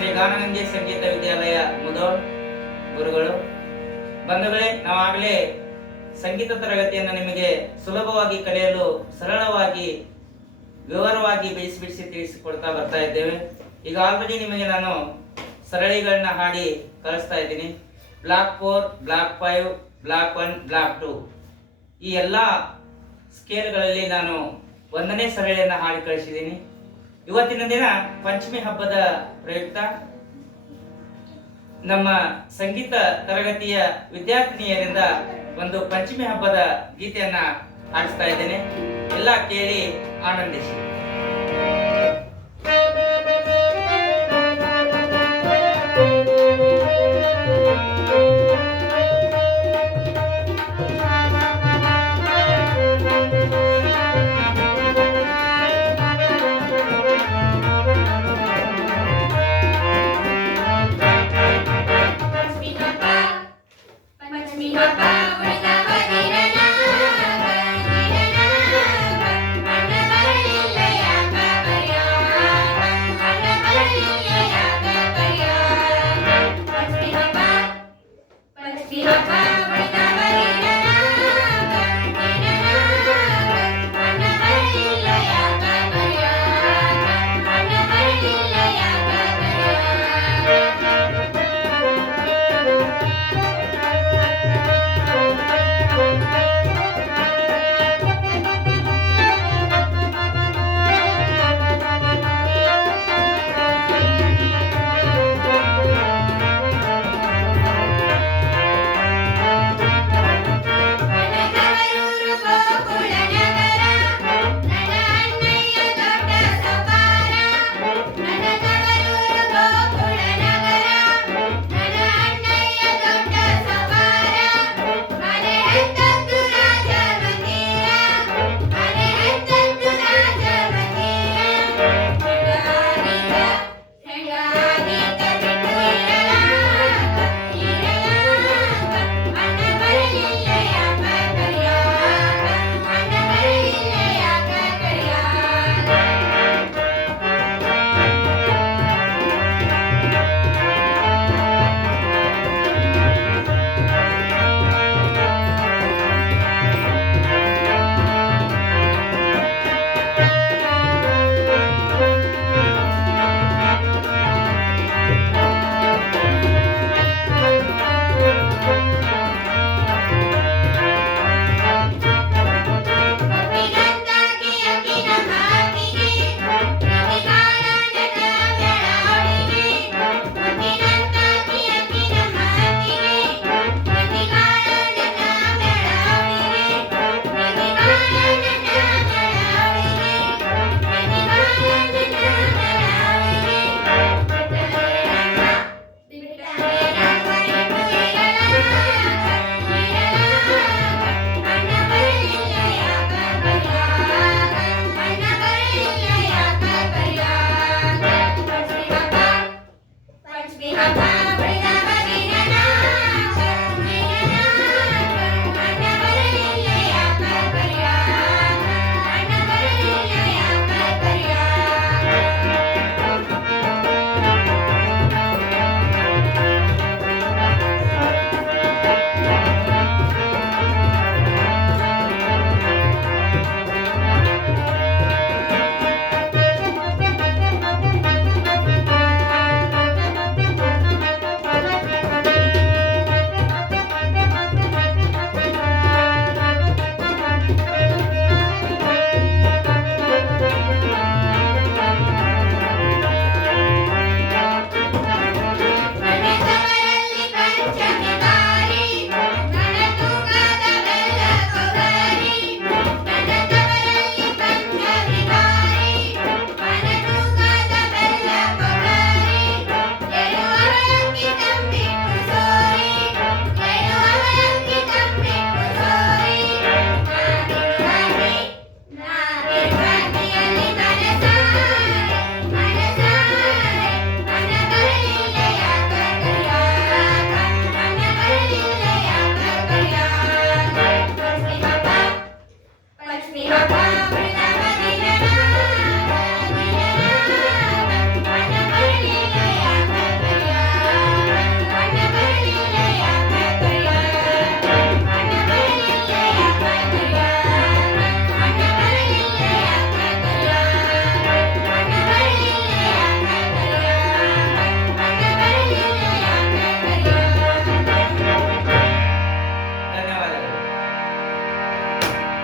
ವಿಜಯ ಸಂಗೀತ ವಿದ್ಯಾಲಯ ಮುದೋಳ್ ಗುರುಗಳು. ಬಂಧುಗಳೇ, ನಾವಾಗಲೇ ಸಂಗೀತ ತರಗತಿಯನ್ನು ನಿಮಗೆ ಸುಲಭವಾಗಿ ಕಲಿಯಲು, ಸರಳವಾಗಿ, ವಿವರವಾಗಿ ಬಿಡಿಸಿ ಬಿಡಿಸಿ ತಿಳಿಸಿಕೊಡ್ತಾ ಬರ್ತಾ ಇದ್ದೇವೆ. ಈಗ ಆಲ್ರೆಡಿ ನಿಮಗೆ ನಾನು ಸರಳಿಗಳನ್ನ ಹಾಡಿ ಕಳಿಸ್ತಾ ಇದ್ದೀನಿ. Block four block five block one block two ಈ ಎಲ್ಲ ಸ್ಕೇಲ್ಗಳಲ್ಲಿ ನಾನು ಒಂದನೇ ಸರಳಿಯನ್ನು ಹಾಡಿ ಕಳಿಸಿದ್ದೀನಿ. ಇವತ್ತಿನ ದಿನ ಪಂಚಮಿ ಹಬ್ಬದ ಪ್ರಯುಕ್ತ ನಮ್ಮ ಸಂಗೀತ ತರಗತಿಯ ವಿದ್ಯಾರ್ಥಿನಿಯರಿಂದ ಒಂದು ಪಂಚಮಿ ಹಬ್ಬದ ಗೀತೆಯನ್ನ ಹಾಡಿಸ್ತಾ ಇದ್ದೇನೆ. ಎಲ್ಲ ಕೇಳಿ ಆನಂದಿಸಿ. ಪಂಚಮಿ ಹಬ್ಬ